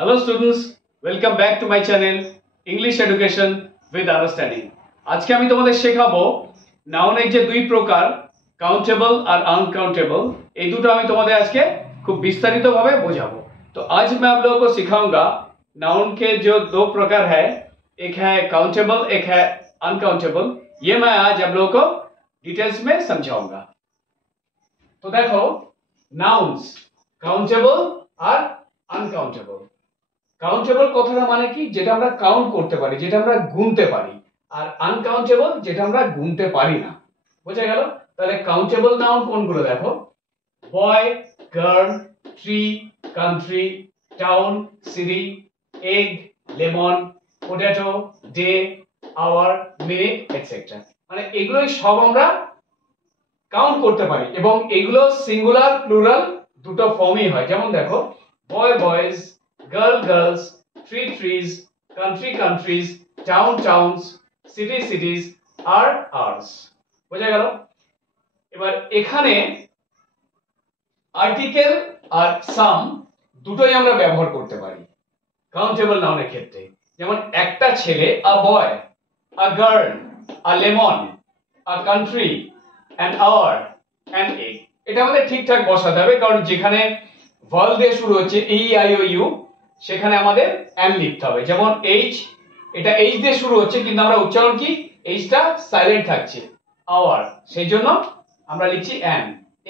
Hello students, welcome back to my channel English Education with Understanding. আজকে আমি তোমাদের শেখাবো নাউনের যে দুই প্রকার কাউন্টেবল আর अनकाउंटेबल এই দুটো আমি তোমাদের আজকে खूब विस्तारितভাবে বোঝাবো। तो आज मैं आप लोगों को सिखाऊंगा नाउन के जो दो प्रकार है, एक है काउंटेबल एक है अनकाउंटेबल। ये मैं आज आप लोगों को डिटेल्स में समझाऊंगा। तो देखो नाउन्स काउंटेबल और अनकाउंटेबल। কাউন্টেবল কথাটা মানে কি, যেটা আমরা কাউন্ট করতে পারি, যেটা আমরা গুনতে পারি, আর আনকাউন্টেবল যেটা আমরা গুনতে পারি না। বোঝা গেল? তাহলে কাউন্টেবল নাউন কোনগুলো দেখো, boy, girl, tree, country, town, city, egg, lemon, potato, day, hour, minute etcetera. মানে এগুলোই সব আমরা কাউন্ট করতে পারি এবং এগুলো সিঙ্গুলার প্লুরাল দুটো ফর্মই হয়। যেমন দেখো বয় boys, girl girls, tree trees, country countries, town towns, city cities, are ours। বোঝা গেল? এবার এখানে আর্টিকেল আর সাম দুটোই আমরা ব্যবহার করতে পারি কাউন্টেবল নাউনের ক্ষেত্রে। যেমন একটা ছেলে, a boy, a girl, a lemon, a country, an hour, an egg। এটা আমাদের ঠিকঠাক বসাতে হবে, কারণ যেখানে ভার্ব দিয়ে শুরু হচ্ছে ই আই ও ইউ, সেখানে আমাদের এন লিখতে হবে। যেমন এইচ, এটা এইচ দিয়ে শুরু হচ্ছে কিন্তু আমরা উচ্চারণ কি, এইচটা সাইলেন্ট থাকছে, আওয়ার, সেই জন্য আমরা লিখছি এন।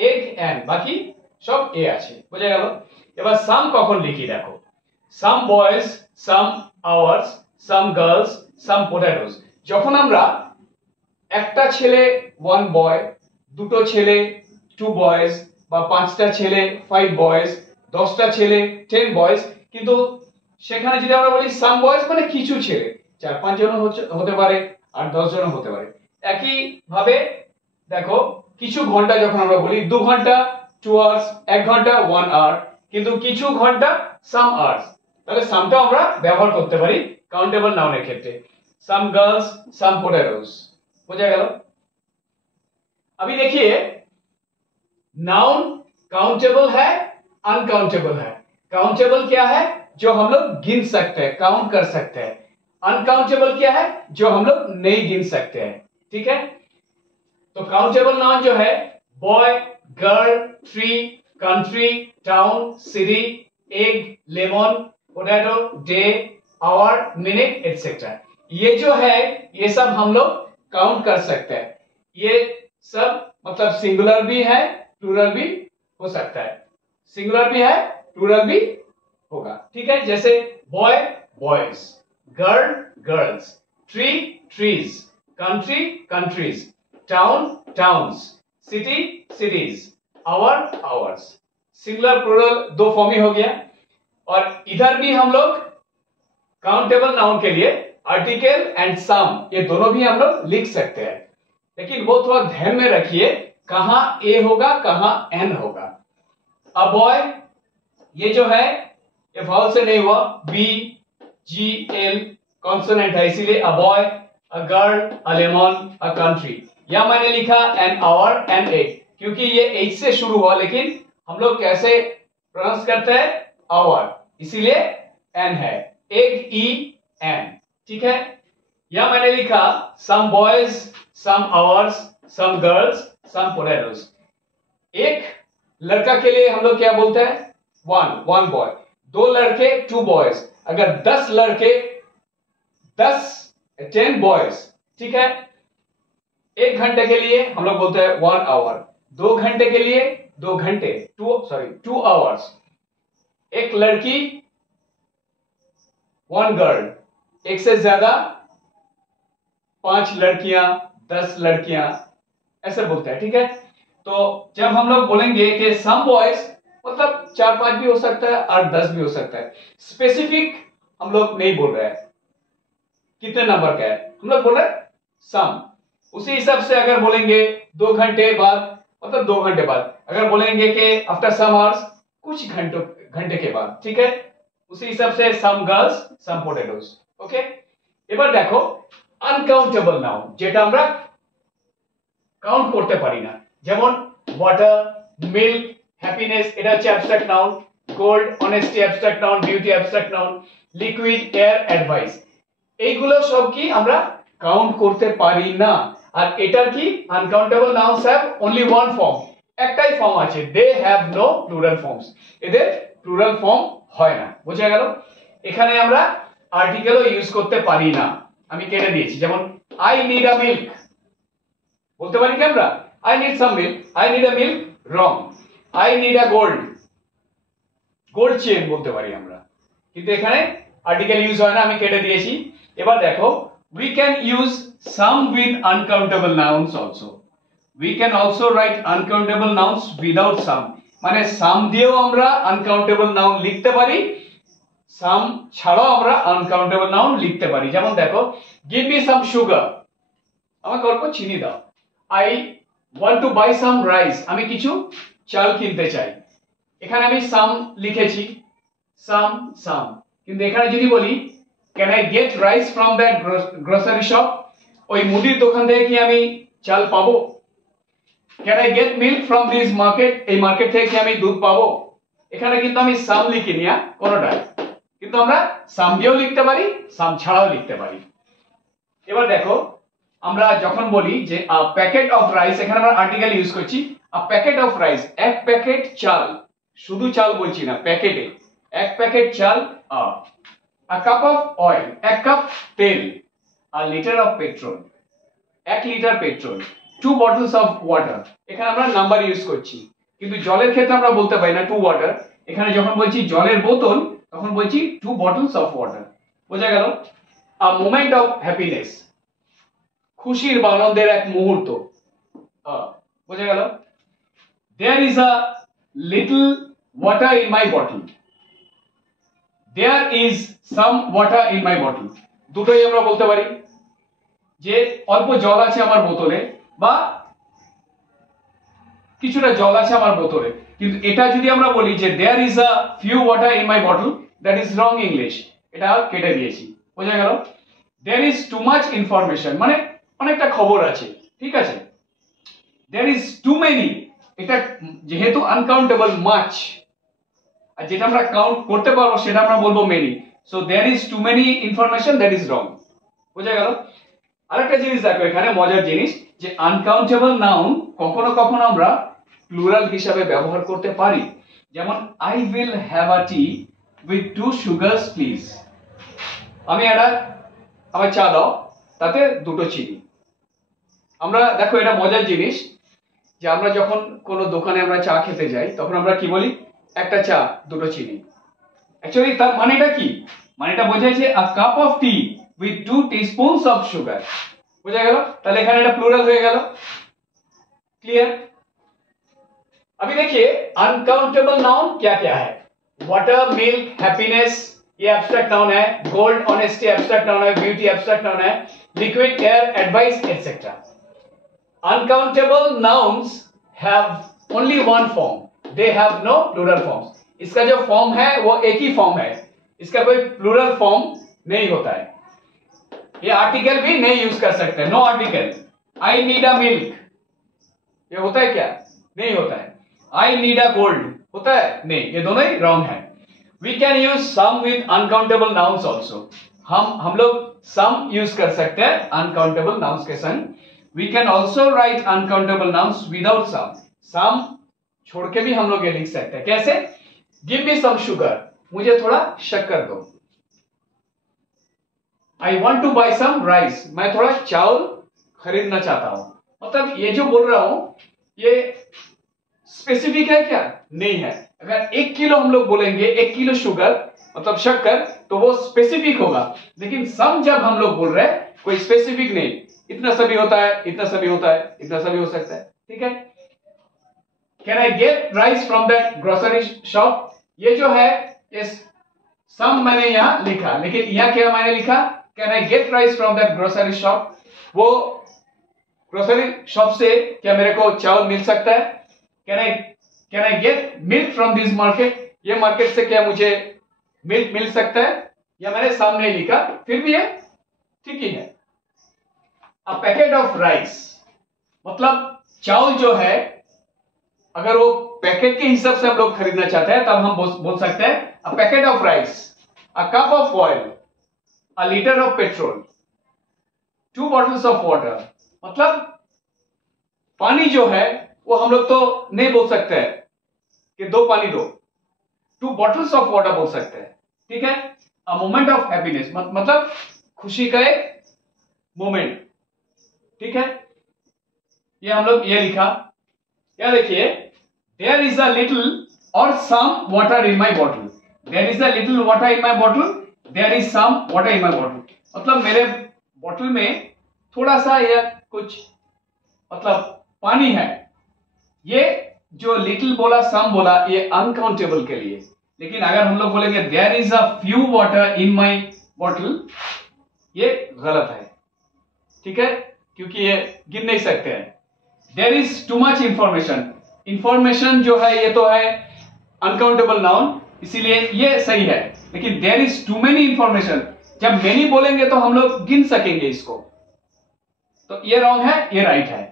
এগ এন, বাকি সব এ আছে। বোঝা গেল? এবার সাম কখন লিখি দেখো, সাম বয়েজ, সাম আওয়ার্স, সাম গার্লস, সাম পটেটোস। যখন আমরা একটা ছেলে ওয়ান বয়, দুটো ছেলে টু বয়েজ, বা পাঁচটা ছেলে ফাইভ বয়েজ, 10টা ছেলে 10 বয়েজ, কিন্তু সেখানে যদি আমরা বলি সাম বয়েজ মানে কিছু ছেলে, 4-5 জন হতে পারে আর 10 জন হতে পারে। একই ভাবে দেখো কিছু ঘন্টা যখন আমরা বলি 2 ঘন্টা 2 আওয়ার্স, 1 ঘন্টা 1 আওয়ার, কিন্তু কিছু ঘন্টা সাম আওয়ার্স। তাহলে সামটা আমরা ব্যবহার করতে পারি কাউন্টেবল নাউনের ক্ষেত্রে। সাম গার্লস, সাম পোটেটোস। বোঝা গেল? अभी देखिए नाउन काउंटेबल है, अनकाउंटेबल है। काउंटेबल क्या है? जो हम लोग गिन सकते हैं, काउंट कर सकते हैं। अनकाउंटेबल क्या है? जो हम लोग नहीं गिन सकते हैं। ठीक है? तो काउंटेबल नाउन जो है boy, girl, tree, country, town, city, egg, lemon, potato, day, hour, minute etcetera. ये जो है ये सब हम लोग काउंट कर सकते हैं। ये सब मतलब सिंगुलर भी है, प्लूरल भी हो सकता है। सिंगुलर भी है, प्लूरल भी होगा। ठीक है? जैसे boy boys, girl girls, tree trees, country countries, town towns, city cities, hour hours. Singular plural दो फॉर्म ही हो गया। और इधर भी हम लोग काउंटेबल नाउन के लिए आर्टिकल एंड सम ये दोनों भी हम लोग लिख सकते हैं, लेकिन वो थोड़ा ध्यान में रखिए कहां ए होगा कहां एन होगा। अ बॉय ये जो है ये वावल से नहीं हुआ, बी जी एल कॉन्सोनेंट है, इसीलिए a boy, a girl, a lemon, a country. या मैंने लिखा एन आवर एन एग, क्योंकि ये एच से शुरू हुआ, लेकिन हम लोग कैसे प्रोनाउंस करते हैं, आवर, इसीलिए एन है, एग ई एन। ठीक है? या मैंने लिखा some boys, some hours, some girls, some potatoes. एक लड़का के लिए हम लोग क्या बोलते हैं, वन बॉय। 2 लड़के 2 बॉयज। अगर 10 लड़के 10 बॉयज। ठीक है? 1 घंटे के लिए हम लोग बोलते हैं 1 आवर। 2 घंटे के लिए 2 घंटे, 2 आवर्स। एक लड़की 1 गर्ल। एक से ज्यादा 5 लड़कियां 10 लड़कियां, ऐसे बोलते हैं। ठीक है? तो जब हम लोग बोलेंगे कि सम बॉयज, मतलब 4-5 भी हो सकता है और 10 भी हो सकता है। स्पेसिफिक हम लोग नहीं बोल रहे हैं कितने नंबर का है, हम लोग बोल रहे हैं सम। उसी हिसाब से अगर बोलेंगे 2 घंटे बाद, मतलब 2 घंटे बाद। अगर बोलेंगे कि आफ्टर सम आवर्स, कुछ घंटे के बाद। ठीक है? उसी हिसाब से सम गर्ल्स, सम पोटैटोस। ओके? এবার দেখো আনকাউন্টেবল নাউন, যেটা আমরা কাউন্ট করতে পারি না, যেমন ওয়াটার, মিল্ক, হ্যাপিনেস, এটা হচ্ছে abstract noun. Gold, honesty abstract noun, beauty abstract noun, liquid, air, advice, এইগুলো সব কি আমরা কাউন্ট করতে পারি না। আর এটার কি uncountable nouns have only one form, একটাই ফর্ম আছে, they have no plural forms, এদের প্লুরাল ফর্ম হয় না। বোঝা গেল? এখানে আমরা আর্টিকেলও ইউজ করতে পারি না, আমি কেটে দিয়েছি। যেমন আই নিড আ মিল্ক, বলতে পারি কি আমরা I need some milk, I need a milk wrong. I need a gold, gold chain বলতে পারি আমরা, কিন্তু এখানে আর্টিকেল ইউজ হয় না, আমি কেটে দিয়েছি। এবার দেখো, we can use some with uncountable nouns also. We can also write uncountable nouns without some, মানে some দিয়েও আমরা uncountable noun লিখতে পারি, some ছাড়াও আমরা uncountable noun লিখতে পারি। যেমন দেখো, give me some sugar, আমাকে অল্প চিনি দাও। I want to buy some rice, আমি কিছু চাল কিনতে চাই। এখানে আমি some লিখেছি, some, কিন্তু এখানে যদি বলি can I get rice from that grocery shop, ওই মুদির দোকান থেকে কি আমি চাল পাবো? can I get milk from this market, এই মার্কেট থেকে কি আমি দুধ পাবো? এখানে কিন্তু আমি some লিখিনি না কোনোটাই, কিন্তু আমরা some দিয়েও লিখতে পারি, some ছাড়াও লিখতে পারি। এবার দেখো, আমরা যখন বলি যে a packet of rice, এখানে আমরা আর্টিকেল ইউজ করছি, a packet of rice, এক প্যাকেট চাল, শুধু চাল বলছি না, প্যাকেটে এক প্যাকেট চাল। a cup of oil, এক কাপ তেল। a liter of petrol, এক litre petrol. 2 bottles of water, এখানে আমরা নাম্বার ইউজ করছি, কিন্তু জলের ক্ষেত্রে আমরা বলতে পারি না 2 water, এখানে যখন বলছি জলের বোতল তখন বলছি 2 bottles of water। বোঝা গেল? a moment of happiness, খুশির বা আনন্দের এক মুহূর্ত। বোঝা গেল? there is a little water in my bottle, there is some water in my bottle, দুটোই আমরা বলতে পারি যে অল্প জল আছে আমার বোতলে, বা কিছুটা জল আছে আমার বোতলে। কিন্তু এটা যদি আমরা বলি যে there is a few water in my bottle, that is wrong English, এটা কেটে দিয়েছি। বোঝা গেল? there is too much information, মানে অনেকটা খবর আছে, ঠিক আছে। there is too many, এটা যেহেতু uncountable much, আর যেটা আমরা কাউন্ট করতে পারবো সেটা আমরা বলবো many, so there is too many information, that is wrong। বোঝা গেল? আরেকটা জিনিস দেখো, এখানে মজার জিনিস যে আনকাউন্টেবল নাউন কখনো কখনো আমরা প্লুরাল হিসাবে ব্যবহার করতে পারি। যেমন I will have a tea with 2 sugars please, আমি আমার চা দাও, তাতে 2টো চিনি। আমরা দেখো, এটা মজার জিনিস যে আমরা যখন কোনো দোকানে আমরা চা খেতে যাই তখন আমরা কি বলি, একটা চা 2টো চিনি। অ্যাকচুয়ালি তার মানেটা কি? মানেটা বোঝাচ্ছে a cup of tea with 2 teaspoons of sugar। বোঝা গেল? তাহলে এখানে এটা প্লুরাল হয়ে গেল। क्लियर? अभी देखिए अनकाउंटेबल नाउन क्या क्या है। वाटर, मिल्क, हैप्पीनेस ये एब्स्ट्रैक्ट नाउन है, गोल्ड, ऑनेस्टी एब्स्ट्रैक्ट नाउन है, ब्यूटी एब्स्ट्रैक्ट नाउन है, liquid, air, advice etcetera. Uncountable nouns have only one form, they have no plural forms. इसका जो फॉर्म है वो एक ही फॉर्म है, इसका कोई प्लूरल फॉर्म नहीं होता है। ये आर्टिकल भी नहीं यूज कर सकते, no article. I need a milk, ये होता है क्या? नहीं होता है। आई नीड अ गोल्ड होता है? नहीं, ये दोनों ही रॉन्ग है। We can use some with uncountable nouns also, हम लोग सम यूज कर सकते हैं अनकाउंटेबल नाउन्स के संग। We can also write uncountable nouns without some, some छोड़ के भी हम लोग ये लिख सकते हैं। कैसे? गिव मी सम शुगर, मुझे थोड़ा शक्कर दो। I want to buy some rice, मैं थोड़ा चावल खरीदना चाहता हूं। मतलब ये जो बोल रहा हूं ये स्पेसिफिक है क्या? नहीं है। अगर 1 किलो हम लोग बोलेंगे 1 किलो शुगर मतलब शक्कर, तो वो स्पेसिफिक होगा, लेकिन सम जब हम लोग बोल रहे हैं कोई स्पेसिफिक नहीं, इतना सभी होता है, इतना सभी होता है, इतना सभी हो सकता है। ठीक है? Can I get rice from that grocery shop, ये जो है ये सम मैंने यहां लिखा, लेकिन यहां क्या मैंने लिखा, can I get rice from that grocery shop, वो ग्रोसरी शॉप से क्या मेरे को चावल मिल सकता है? Can I get milk from this market, ये मार्केट से क्या मुझे मिल्क मिल सकता है? या मैंने सामने लिखा, फिर भी ये ठीक ही है। अ पैकेट ऑफ राइस, मतलब चावल जो है अगर वो पैकेट के हिसाब से हम लोग खरीदना चाहते हैं तब हम बोल सकते हैं a packet of rice, a cup of oil, a litre of petrol, 2 bottles of water. मतलब पानी जो है वो हम लोग तो नहीं बोल सकते हैं कि 2 पानी दो, 2 बॉटल्स ऑफ वाटर बोल सकते हैं। ठीक है, अ मोमेंट ऑफ हैप्पीनेस मतलब खुशी का एक मोमेंट। ठीक है, ये हम लोग ये लिखा। क्या देखिए, देयर इज अ लिटिल और some water in my bottle, there is a little water in my bottle, there is some water in my bottle. मतलब मेरे बॉटल में थोड़ा सा या कुछ मतलब पानी है। ये जो लिटिल बोला, सम बोला, ये अनकाउंटेबल के लिए। लेकिन अगर हम लोग बोलेंगे there is a few water in my bottle, ये गलत है। ठीक है, क्योंकि ये गिन नहीं सकते हैं। There is too much information, information जो है ये तो है अनकाउंटेबल नाउन, इसीलिए ये सही है। लेकिन there is too many information, जब मेनी बोलेंगे तो हम लोग गिन सकेंगे इसको, तो ये रॉन्ग है, ये राइट है।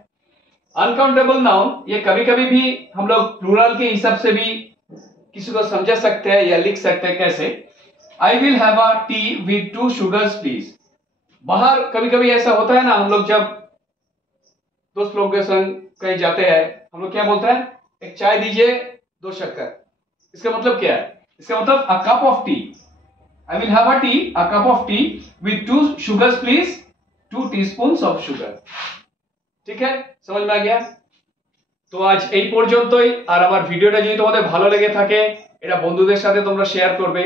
अनकाउंटेबल नाउन ये कभी कभी भी हम लोग प्लूरल के हिसाब से भी किसी को समझा सकते हैं या लिख सकते हैं। कैसे, आई will have a T with 2 sugars please. बाहर कभी कभी ऐसा होता है ना, हम लोग जब दोस्त लोग के संग कहीं जाते हैं, हम लोग क्या बोलते हैं, एक चाय दीजिए 2 शक्कर। इसका मतलब क्या है, इसका मतलब a cup of tea, I will have a tea, a cup of tea with 2 sugars please, 2 teaspoons of sugar. ঠিক আছে, समझ में आ गया? তো আজ এই পর্যন্তই। আর আমার ভিডিওটা যদি তোমাদের ভালো লেগে থাকে, এটা বন্ধুদের সাথে তোমরা শেয়ার করবে।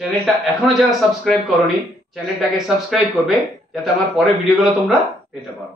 চ্যানেলটা এখনো যারা সাবস্ক্রাইব করোনি, চ্যানেলটাকে সাবস্ক্রাইব করবে যাতে আমার পরের ভিডিওগুলো তোমরা পেতে পারো।